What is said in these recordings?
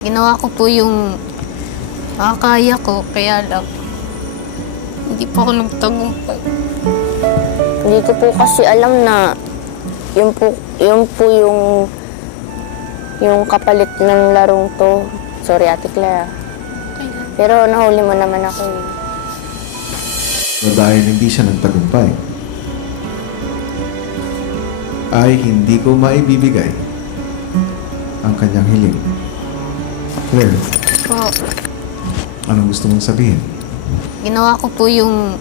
Ginawa ko po yung makakaya ko, kaya lang hindi po ako nagtagumpay. Hindi ko po kasi alam na yun po yung kapalit ng larong to. Sorry, Ate Claire. Pero nahuli mo naman ako eh. So dahil hindi siya nagtagumpay, ay hindi ko maibibigay ang kanyang hiling. Claire, Po, anong gusto mong sabihin? ginawa ko po yung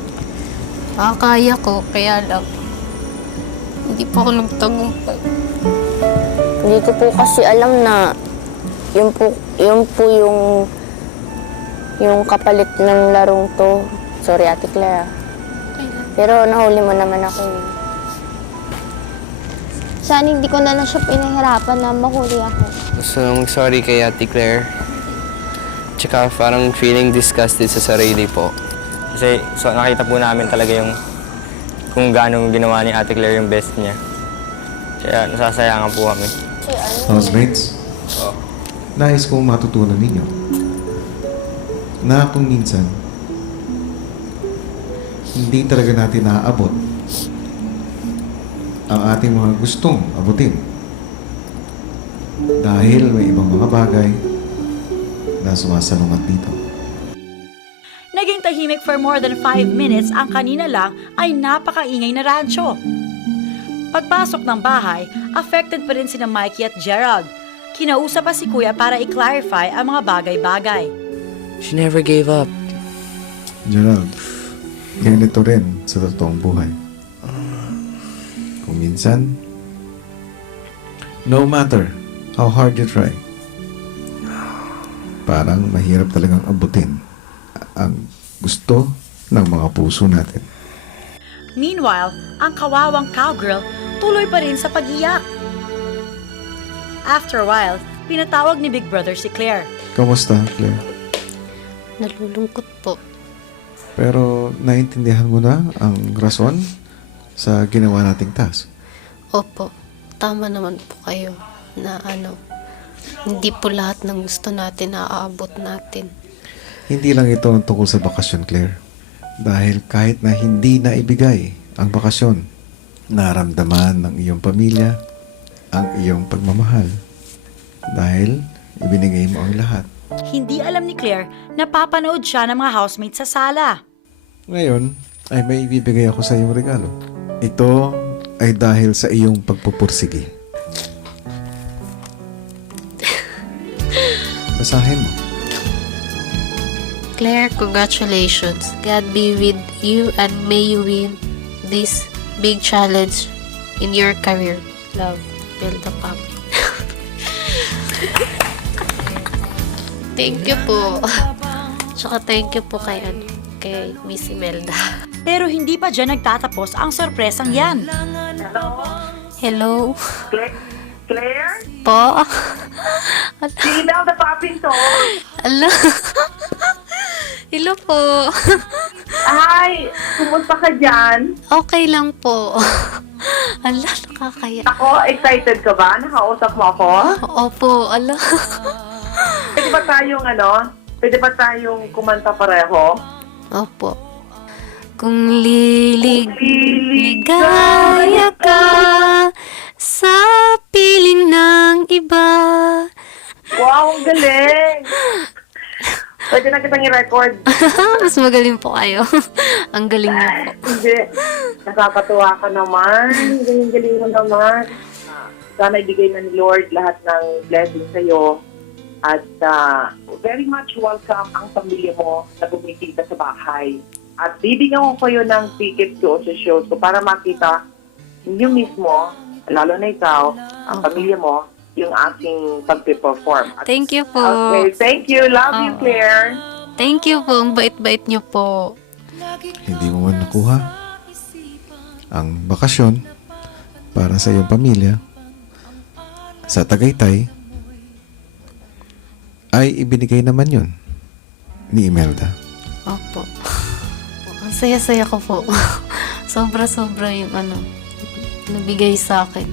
makakaya ko, kaya lang hindi po ako nagtagumpay. Hindi ko po kasi alam na yun po yung kapalit ng larong to. Sorry, Ate Claire. Pero nahuli mo naman ako eh. Sana hindi ko na lang siya pinahirapan na mahuli ako. Gusto nang sorry kay Ate Claire. Tsaka parang feeling disgusted sa sarili po. Kasi nakita po namin talaga yung kung gaano ginawa ni Ate Claire yung best niya. Kaya nasasayangan po kami. Housemates, nais kong matutunan ninyo na kung minsan hindi talaga natin naaabot ang ating mga gustong abutin dahil may ibang mga bagay na sumasalungat dito. Naging tahimik for more than 5 minutes ang kanina lang ay napakaingay na rancho. Pagpasok ng bahay, affected pa rin sina Mikey at Gerald. Kinausap pa si Kuya para i-clarify ang mga bagay-bagay. She never gave up. Gerald, ganito rin sa totoong buhay. Kung minsan, no matter how hard you try, parang mahirap talagang abutin ang gusto ng mga puso natin. Meanwhile, ang kawawang cowgirl tuloy pa rin sa pag-iyak. After a while, pinatawag ni Big Brother si Claire. Kamusta, Claire? Nalulungkot po. Pero naintindihan mo na ang rason sa ginawa nating task. Opo, tama naman po kayo na hindi po lahat ng gusto natin naaabot natin. Hindi lang ito ang tungkol sa bakasyon, Claire. Dahil kahit na hindi na ibigay ang bakasyon, naramdaman ng iyong pamilya ang iyong pagmamahal. Dahil ibinigay mo ang lahat. Hindi alam ni Claire na papanood siya ng mga housemates sa sala. Ngayon, ay may ibibigay ako sa iyong regalo. Ito ay dahil sa iyong pagpupursige. Basahin mo. Claire, congratulations. God be with you and may you win this big challenge in your career. Love, Melda Papi. Thank you po. Tsaka thank you po kay Miss Imelda. Pero hindi pa dyan nagtatapos ang sorpresang yan. Hello? Claire? Po? Si Imelda Papi to. Hello? Hello po. Hi! Kumusta ka dyan? Okay lang po. Ala, nakakaya. Ako, excited ka ba? Nakausap mo ako? Opo, ala. Pwede ba tayong kumanta pareho? Opo. Kung liligaya ka sa piling ng iba. Wow, ang galing! Pwede na kitang i-record. Mas magaling po kayo. Ang galing niyo po. Hindi. Nakakatuwa ka naman. Galing-galing mo naman. Sana ibigay na ni Lord lahat ng blessing sa'yo. At very much welcome ang pamilya mo na bumisita sa bahay. At bibigyan ko kayo ng tickets doon sa show so para makita niyo mismo, lalo na ikaw, ang pamilya mo, yung aking pag-perform. Thank you po. Okay, thank you. Love you, Claire. Thank you po. Ang bait-bait niyo po. Hindi mo man nakuha ang bakasyon para sa iyong pamilya sa Tagaytay, ay ibinigay naman yun ni Imelda. Opo. Ang saya-saya ko po. Sobra-sobra yung nabigay sa akin.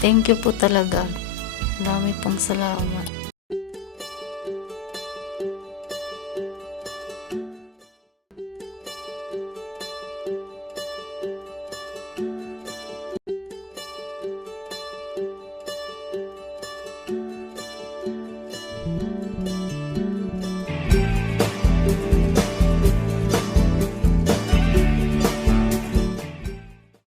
Thank you po talaga. Dami pong salamat.